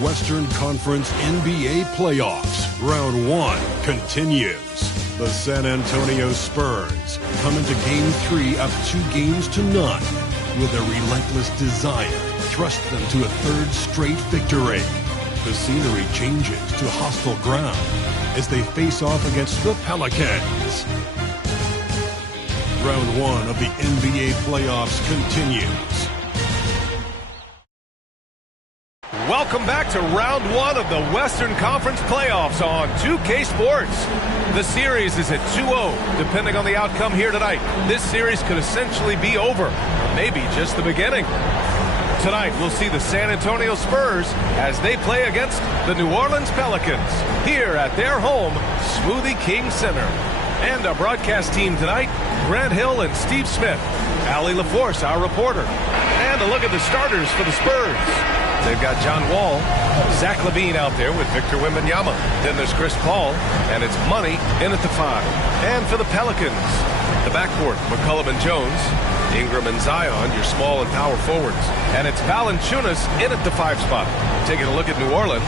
Western Conference NBA playoffs. Round 1 continues. The San Antonio Spurs come into Game 3 up 2-0 with a relentless desire thrust them to a third straight victory. The scenery changes to hostile ground as they face off against the Pelicans. Round 1 of the NBA playoffs continues. Welcome back to round 1 of the Western Conference playoffs on 2K Sports. The series is at 2-0. Depending on the outcome here tonight, this series could essentially be over, or maybe just the beginning. Tonight, we'll see the San Antonio Spurs as they play against the New Orleans Pelicans here at their home, Smoothie King Center. And our broadcast team tonight, Grant Hill and Steve Smith, Allie LaForce, our reporter. And a look at the starters for the Spurs. They've got John Wall, Zach LaVine out there with Victor Wembanyama. Then there's Chris Paul, and it's Money in at the 5. And for the Pelicans, the backcourt, McCollum and Jones, Ingram and Zion, your small and power forwards. And it's Valanciunas in at the 5 spot. Taking a look at New Orleans,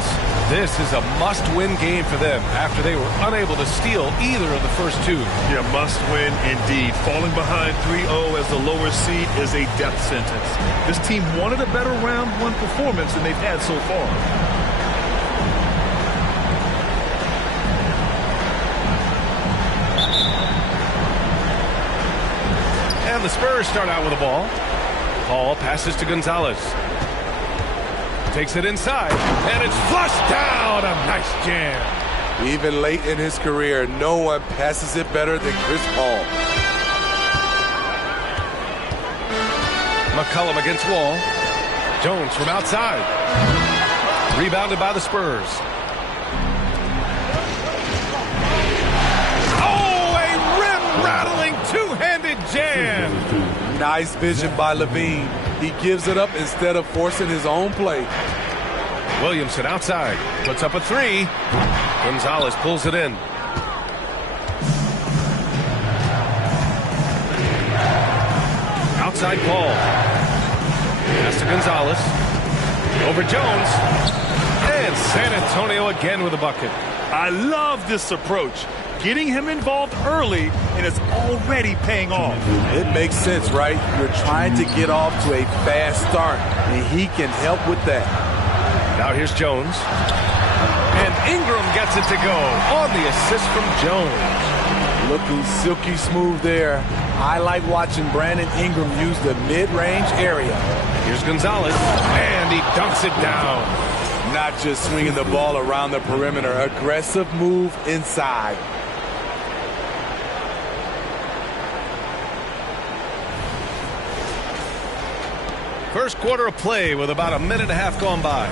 this is a must-win game for them after they were unable to steal either of the first two. Yeah, must-win indeed. Falling behind 3-0 as the lower seed is a death sentence. This team wanted a better round 1 performance than they've had so far. And the Spurs start out with the ball. Paul passes to Gonzalez. Takes it inside, and it's flushed down. A nice jam. Even late in his career, no one passes it better than Chris Paul. McCollum against Wall. Jones from outside. Rebounded by the Spurs. Oh, a rim-rattling two-handed jam. Nice vision by LaVine. He gives it up instead of forcing his own play. Williamson outside. Puts up a 3. Gonzalez pulls it in. Outside Paul. Pass to Gonzalez. Over Jones. And San Antonio again with a bucket. I love this approach. Getting him involved early, and it's already paying off. It makes sense, right? You're trying to get off to a fast start, and he can help with that. Now here's Jones. And Ingram gets it to go on the assist from Jones. Looking silky smooth there. I like watching Brandon Ingram use the mid-range area. Here's Gonzalez, and he dunks it down. Not just swinging the ball around the perimeter. Aggressive move inside. First quarter of play with about a minute and a half gone by.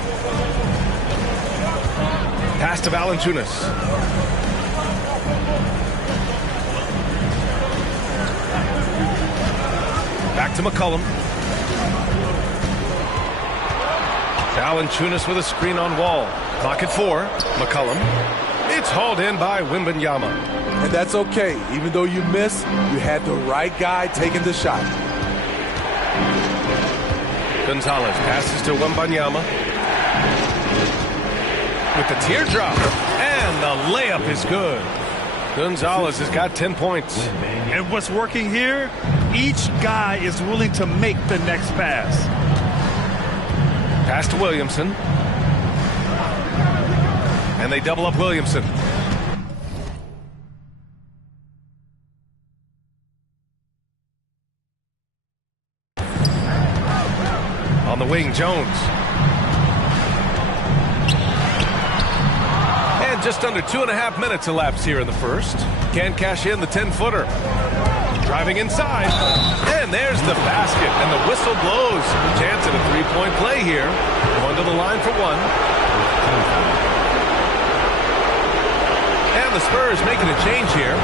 Pass to Valanciunas. Back to McCollum. Valanciunas with a screen on Wall. Clock at 4. McCollum. It's hauled in by Wembanyama. And that's okay. Even though you miss, you had the right guy taking the shot. Gonzalez passes to Wembanyama. With the teardrop. And the layup is good. Gonzalez has got 10 points. And what's working here? Each guy is willing to make the next pass. Pass to Williamson. And they double up Williamson. On the wing, Jones. And just under 2.5 minutes elapsed here in the first. Can't cash in the 10-footer. Driving inside. And there's the basket. And the whistle blows. Chance at a three-point play here. Going to the line for 1. And the Spurs making a change here.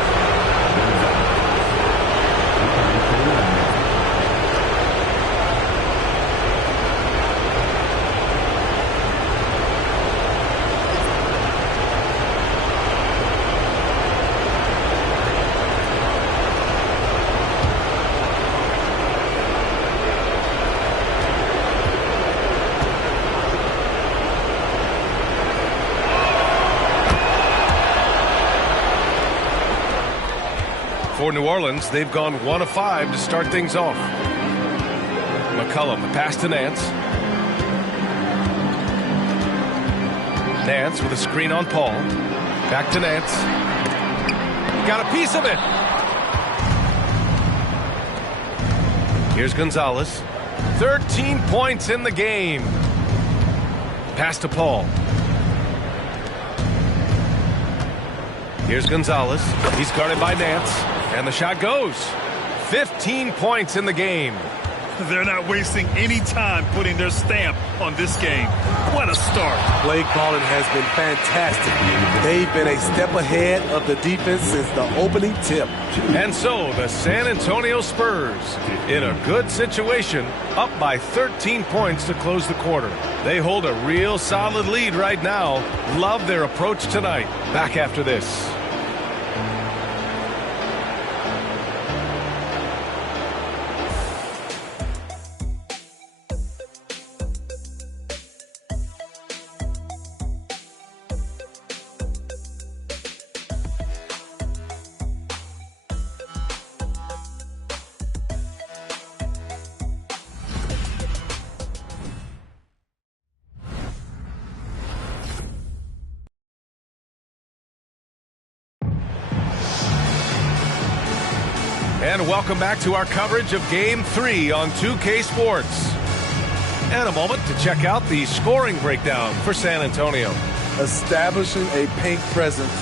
For New Orleans, they've gone 1 of 5 to start things off. McCollum, the pass to Nance. Nance with a screen on Paul. Back to Nance. Got a piece of it. Here's Gonzalez. 13 points in the game. Pass to Paul. Here's Gonzalez. He's guarded by Nance. And the shot goes. 15 points in the game. They're not wasting any time putting their stamp on this game. What a start. Play calling has been fantastic. They've been a step ahead of the defense since the opening tip. And so the San Antonio Spurs, in a good situation, up by 13 points to close the quarter. They hold a real solid lead right now. Love their approach tonight. Back after this. And welcome back to our coverage of Game 3 on 2K Sports. And a moment to check out the scoring breakdown for San Antonio. Establishing a paint presence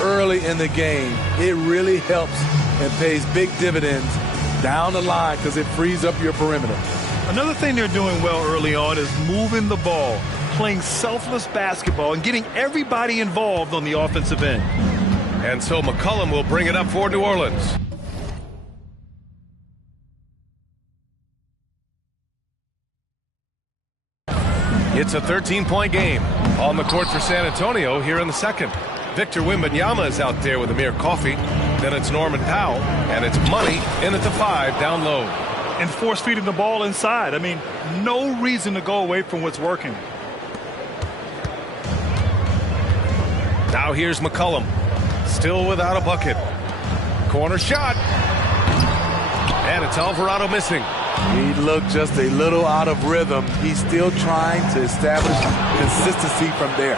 early in the game, it really helps and pays big dividends down the line because it frees up your perimeter. Another thing they're doing well early on is moving the ball, playing selfless basketball, and getting everybody involved on the offensive end. And so McCollum will bring it up for New Orleans. It's a 13-point game. On the court for San Antonio here in the second. Victor Wembanyama is out there with Amir Coffey. Then it's Norman Powell, and it's Money in at the 5 down low. And force feeding the ball inside. I mean, no reason to go away from what's working. Now here's McCollum. Still without a bucket. Corner shot. And it's Alvarado missing. He looked just a little out of rhythm. He's still trying to establish consistency from there.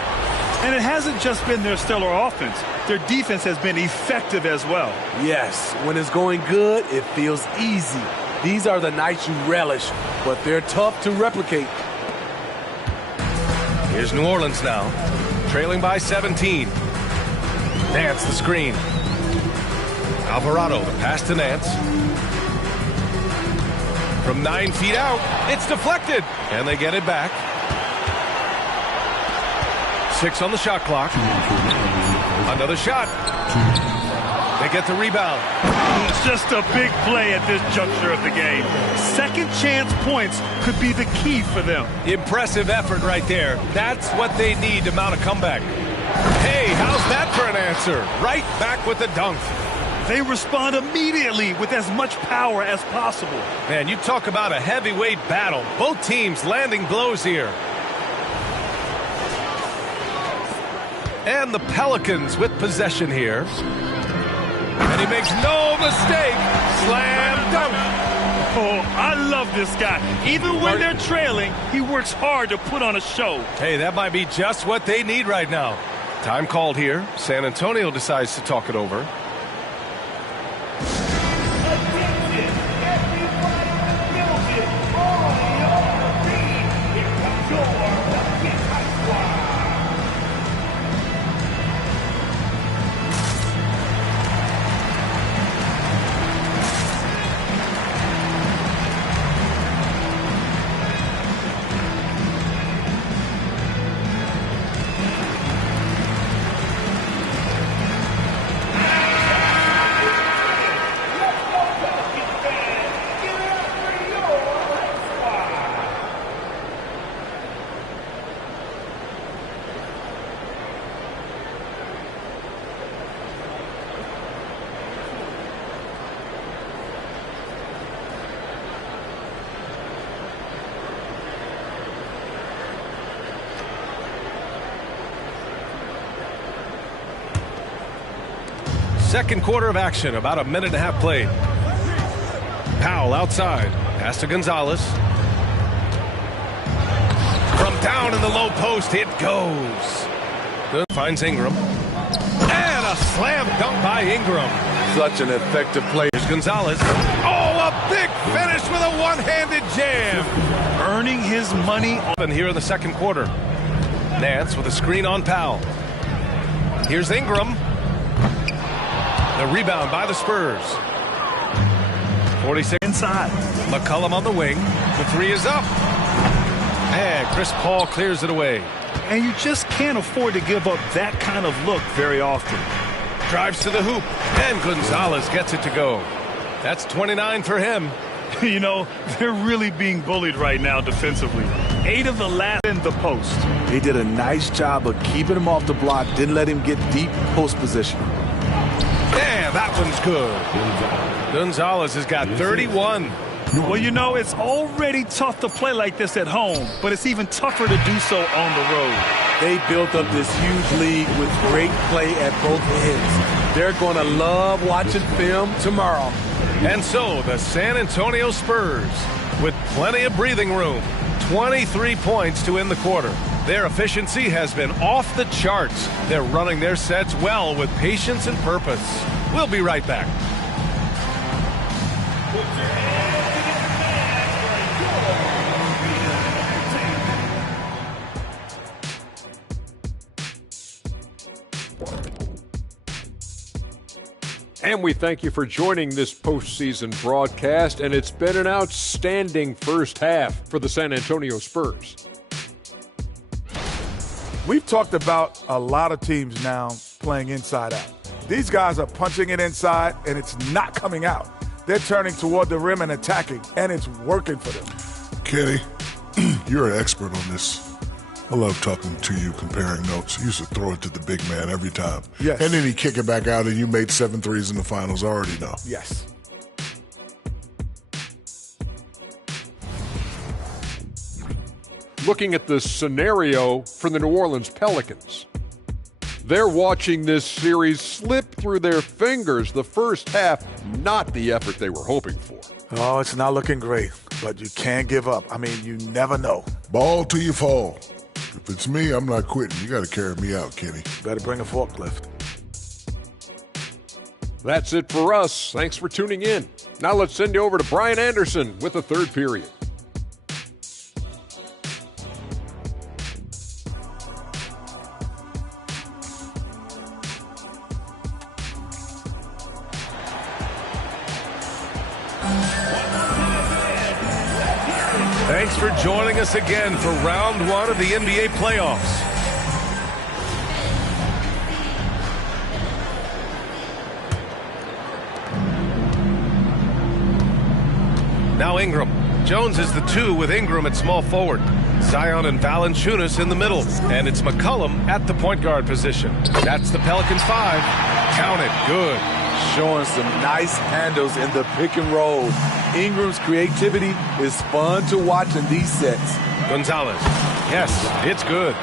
And it hasn't just been their stellar offense. Their defense has been effective as well. Yes, when it's going good, it feels easy. These are the nights you relish, but they're tough to replicate. Here's New Orleans now, trailing by 17. Nance the screen. Alvarado the pass to Nance. From 9 feet out, it's deflected, and they get it back. 6 on the shot clock. Another shot. They get the rebound. It's just a big play at this juncture of the game. Second chance points could be the key for them. Impressive effort right there. That's what they need to mount a comeback. Hey, how's that for an answer? Right back with the dunk. They respond immediately with as much power as possible. Man, you talk about a heavyweight battle. Both teams landing blows here. And the Pelicans with possession here. And he makes no mistake. Slam dunk. Oh, I love this guy. Even when they're trailing, he works hard to put on a show. Hey, that might be just what they need right now. Time called here. San Antonio decides to talk it over. Second quarter of action, about a minute and a half played. Powell outside, pass to Gonzalez. From down in the low post, it goes. Good, finds Ingram. And a slam dunk by Ingram. Such an effective play. Here's Gonzalez. Oh, a big finish with a one-handed jam. Earning his money. And here in the second quarter. Nance with a screen on Powell. Here's Ingram. The rebound by the Spurs. 46 inside. McCollum on the wing. The three is up. And Chris Paul clears it away. And you just can't afford to give up that kind of look very often. Drives to the hoop. And Gonzalez gets it to go. That's 29 for him. You know, they're really being bullied right now defensively. 8 of the last in the post. They did a nice job of keeping him off the block, didn't let him get deep post position. Yeah, that one's good. Gonzalez has got 31. Well, you know, it's already tough to play like this at home, but it's even tougher to do so on the road. They built up this huge lead with great play at both ends. They're going to love watching film tomorrow. And so the San Antonio Spurs, with plenty of breathing room, 23 points to end the quarter. Their efficiency has been off the charts. They're running their sets well with patience and purpose. We'll be right back. And we thank you for joining this postseason broadcast, and it's been an outstanding first half for the San Antonio Spurs. We've talked about a lot of teams now playing inside out. These guys are punching it inside, and it's not coming out. They're turning toward the rim and attacking, and it's working for them. Kenny, you're an expert on this. I love talking to you, comparing notes. You used to throw it to the big man every time. Yes. And then he'd kick it back out, and you made 7 threes in the finals. I already know. Yes. Looking at the scenario for the New Orleans Pelicans, they're watching this series slip through their fingers. The first half, not the effort they were hoping for. Oh, it's not looking great, but you can't give up. I mean, you never know. Ball till you fall. If it's me, I'm not quitting. You got to carry me out, Kenny. Better bring a forklift. That's it for us. Thanks for tuning in. Now let's send you over to Brian Anderson with the third period. Thanks for joining us again for round one of the NBA playoffs. Now Ingram. Jones is the 2 with Ingram at small forward. Zion and Valanciunas in the middle. And it's McCollum at the point guard position. That's the Pelicans 5. Count it. Good. Showing some nice handles in the pick and roll. Ingram's creativity is fun to watch in these sets. Gonzalez. Yes, it's good.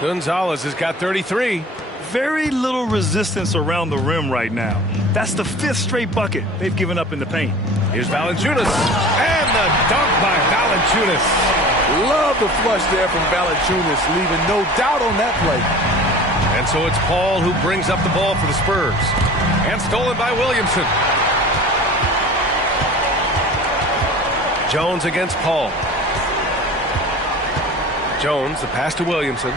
Gonzalez has got 33. Very little resistance around the rim right now. That's the 5th straight bucket they've given up in the paint. Here's Valanciunas. And the dunk by Valanciunas. Love the flush there from Valanciunas, leaving no doubt on that play. And so it's Paul who brings up the ball for the Spurs. And stolen by Williamson. Jones against Paul. Jones, the pass to Williamson.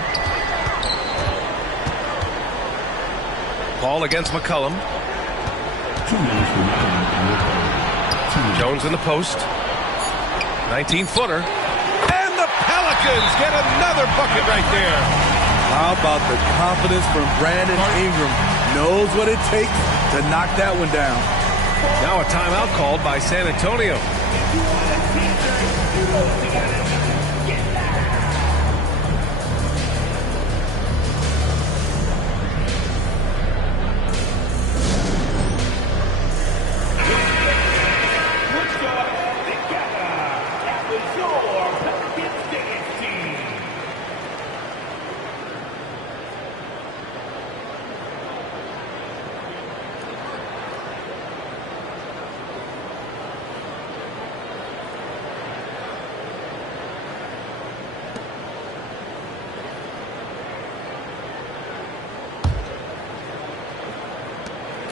Paul against McCollum. Jones in the post. 19-footer. And the Pelicans get another bucket right there. How about the confidence from Brandon Ingram? Knows what it takes to knock that one down. Now a timeout called by San Antonio.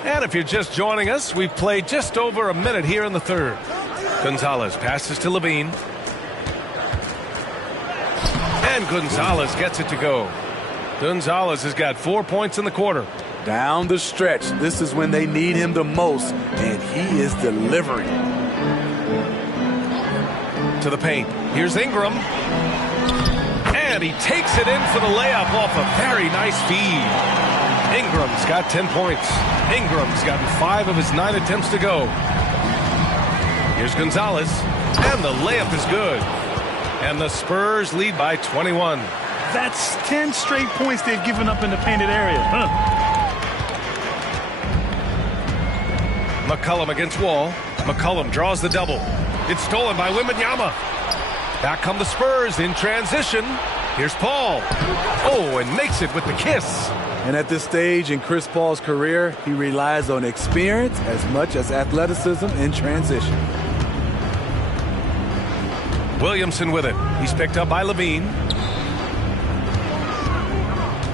And if you're just joining us, we've played just over a minute here in the third. Gonzalez passes to Levine. And Gonzalez gets it to go. Gonzalez has got 4 points in the quarter. Down the stretch, this is when they need him the most, and he is delivering. To the paint. Here's Ingram. And he takes it in for the layup off a very nice feed. Ingram's got 10 points. Ingram's gotten 5 of his 9 attempts to go. Here's Gonzalez. And the layup is good. And the Spurs lead by 21. That's 10 straight points they've given up in the painted area. McCollum against Wall. McCollum draws the double. It's stolen by Wembanyama. Back come the Spurs in transition. Here's Paul. Oh, and makes it with the kiss. And at this stage in Chris Paul's career, he relies on experience as much as athleticism in transition. Williamson with it. He's picked up by Levine.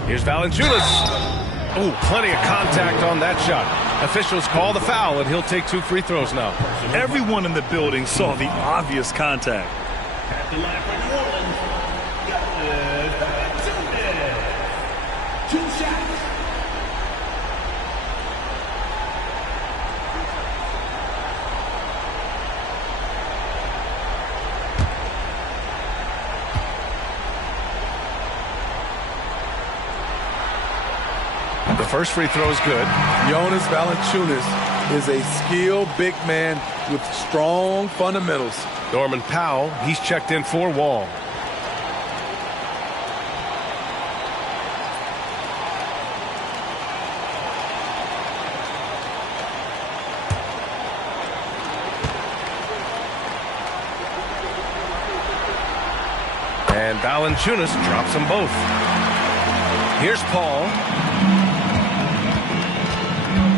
Here's Valanciunas. Oh, plenty of contact on that shot. Officials call the foul, and he'll take 2 free throws now. Everyone in the building saw the obvious contact. At the line for New Orleans, two shots. The first free throw is good. Jonas Valanciunas is a skilled big man with strong fundamentals. Norman Powell, he's checked in for Wall. And Valanciunas drops them both. Here's Paul.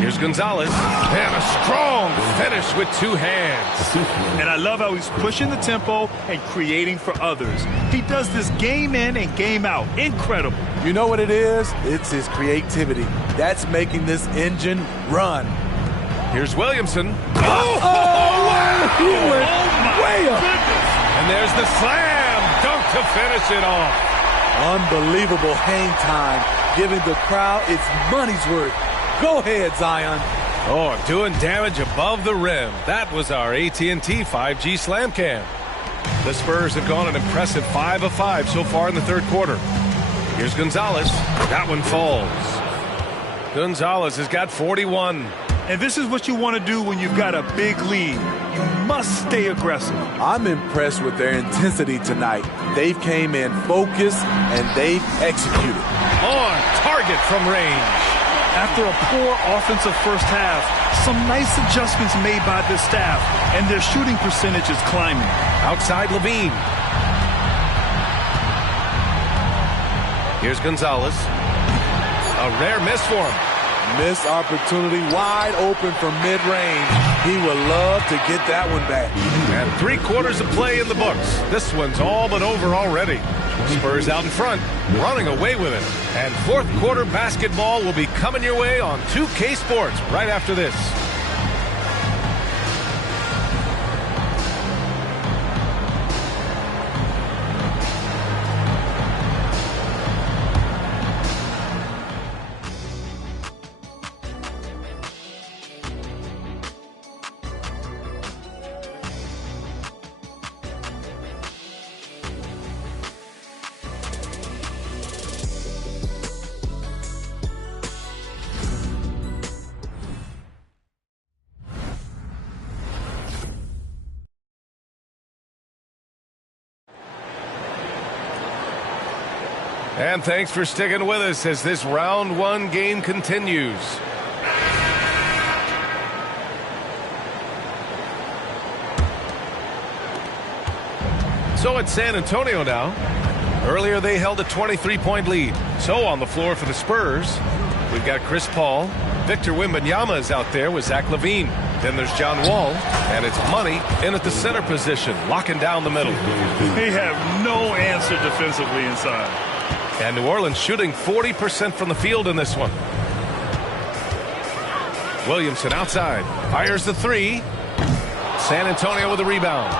Here's Gonzalez. And a strong finish with 2 hands. And I love how he's pushing the tempo and creating for others. He does this game in and game out. Incredible. You know what it is? It's his creativity. That's making this engine run. Here's Williamson. Oh, he went way up. And there's the slam dunk to finish it off. Unbelievable hang time, giving the crowd its money's worth. Go ahead, Zion. Oh, doing damage above the rim. That was our AT&T 5G Slam Cam. The Spurs have gone an impressive 5 of 5 so far in the third quarter. Here's Gonzalez. That one falls. Gonzalez has got 41. And this is what you want to do when you've got a big lead. You must stay aggressive. I'm impressed with their intensity tonight. They've came in focused and they've executed. On target from range. After a poor offensive first half, some nice adjustments made by the staff, and their shooting percentage is climbing. Outside Levine. Here's Gonzalez. A rare miss for him. Missed opportunity, wide open from mid-range. He would love to get that one back. And 3 quarters of play in the books. This one's all but over already. Spurs out in front, running away with it. And fourth quarter basketball will be coming your way on 2K Sports right after this. And thanks for sticking with us as this round 1 game continues. So it's San Antonio now. Earlier they held a 23-point lead. So on the floor for the Spurs, we've got Chris Paul. Victor Wembanyama is out there with Zach LaVine. Then there's John Wall, and it's Money in at the center position, locking down the middle. They have no answer defensively inside. And New Orleans shooting 40% from the field in this one. Williamson outside. Fires the three. San Antonio with a rebound.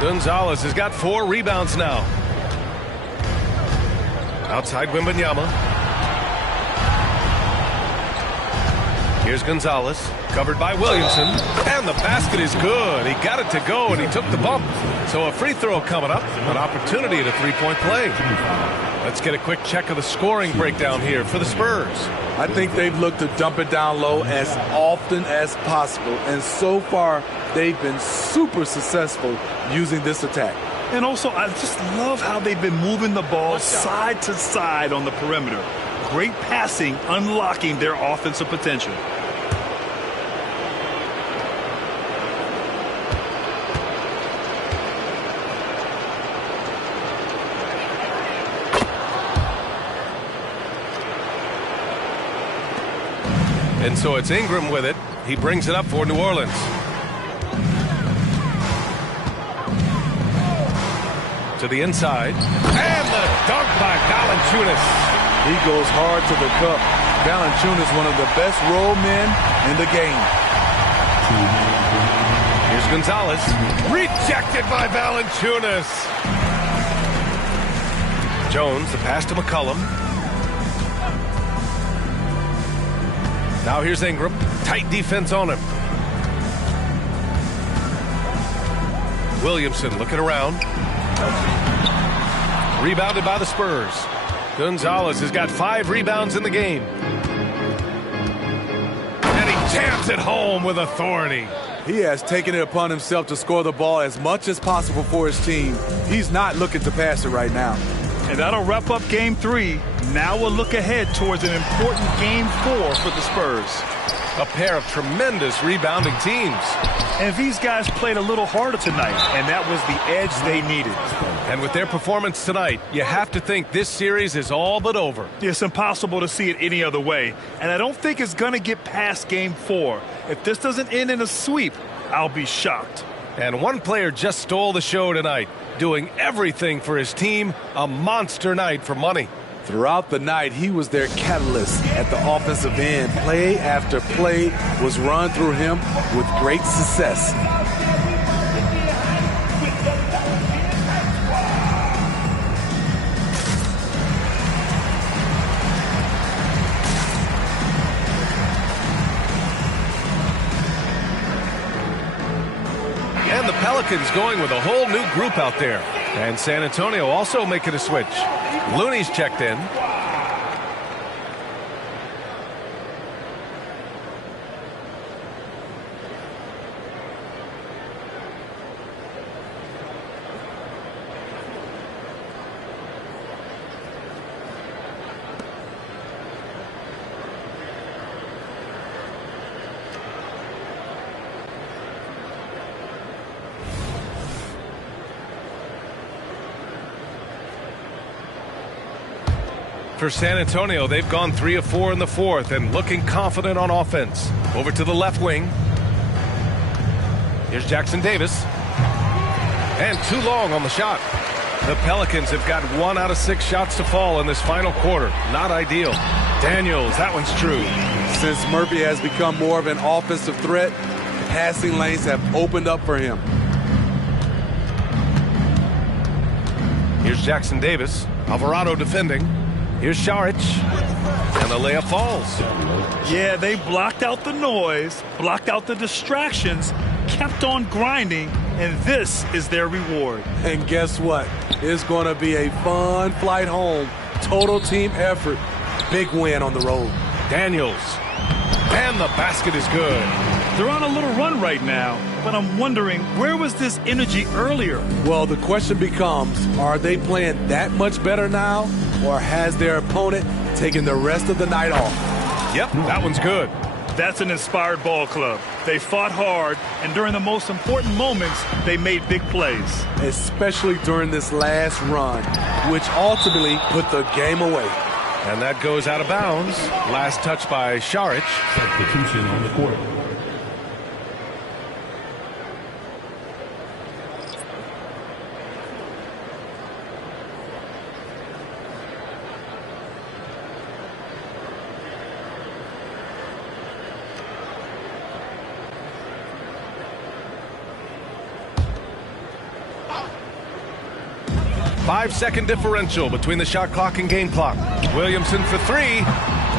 Gonzalez has got 4 rebounds now. Outside Wembanyama. Here's Gonzalez, covered by Williamson, and the basket is good. He got it to go, and he took the bump. So a free throw coming up, an opportunity at a three-point play. Let's get a quick check of the scoring breakdown here for the Spurs. I think they've looked to dump it down low as often as possible, and so far they've been super successful using this attack. And also, I just love how they've been moving the ball side to side on the perimeter. Great passing, unlocking their offensive potential. And so it's Ingram with it. He brings it up for New Orleans. To the inside. And the dunk by Valanciunas. He goes hard to the cup. Valanciunas, one of the best roll men in the game. Here's Gonzalez. Rejected by Valanciunas. Jones, the pass to McCollum. Now here's Ingram. Tight defense on him. Williamson looking around. Rebounded by the Spurs. Gonzalez has got 5 rebounds in the game. And he jams it home with authority. He has taken it upon himself to score the ball as much as possible for his team. He's not looking to pass it right now. And that'll wrap up Game 3. Now we'll look ahead towards an important Game 4 for the Spurs. A pair of tremendous rebounding teams. And these guys played a little harder tonight, and that was the edge they needed. And with their performance tonight, you have to think this series is all but over. It's impossible to see it any other way, and I don't think it's going to get past Game 4. If this doesn't end in a sweep, I'll be shocked. And one player just stole the show tonight, doing everything for his team. A monster night for money. Throughout the night, he was their catalyst at the offensive end. Play after play was run through him with great success. And the Pelicans going with a whole new group out there. And San Antonio also making a switch. Looney's checked in. For San Antonio, they've gone 3 of 4 in the fourth and looking confident on offense. Over to the left wing. Here's Jackson Davis. And too long on the shot. The Pelicans have got 1 out of 6 shots to fall in this final quarter. Not ideal. Daniels, that one's true. Since Murphy has become more of an offensive threat, passing lanes have opened up for him. Here's Jackson Davis. Alvarado defending. Here's Šarić, and the layup falls. Yeah, they blocked out the noise, blocked out the distractions, kept on grinding, and this is their reward. And guess what? It's going to be a fun flight home. Total team effort. Big win on the road. Daniels, and the basket is good. They're on a little run right now, but I'm wondering, where was this energy earlier? Well, the question becomes, are they playing that much better now, or has their opponent taken the rest of the night off? Yep, that one's good. That's an inspired ball club. They fought hard, and during the most important moments, they made big plays. Especially during this last run, which ultimately put the game away. And that goes out of bounds. Last touch by Šarić. Substitution on the court. 5-second differential between the shot clock and game clock. Williamson for three.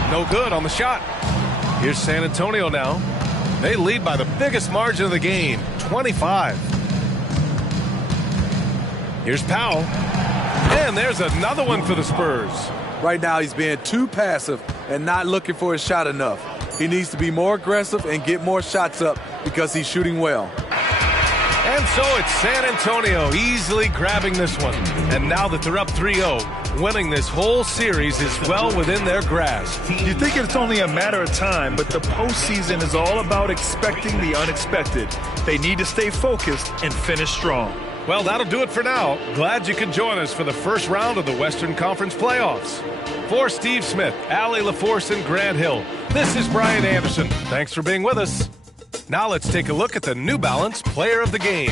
No good on the shot. Here's San Antonio now. They lead by the biggest margin of the game, 25. Here's Powell. And there's another one for the Spurs. Right now he's being too passive and not looking for his shot enough. He needs to be more aggressive and get more shots up because he's shooting well. And so it's San Antonio easily grabbing this one. And now that they're up 3-0, winning this whole series is well within their grasp. You think it's only a matter of time, but the postseason is all about expecting the unexpected. They need to stay focused and finish strong. Well, that'll do it for now. Glad you could join us for the first round of the Western Conference playoffs. For Steve Smith, Allie LaForce, and Grant Hill, this is Brian Anderson. Thanks for being with us. Now let's take a look at the New Balance Player of the Game.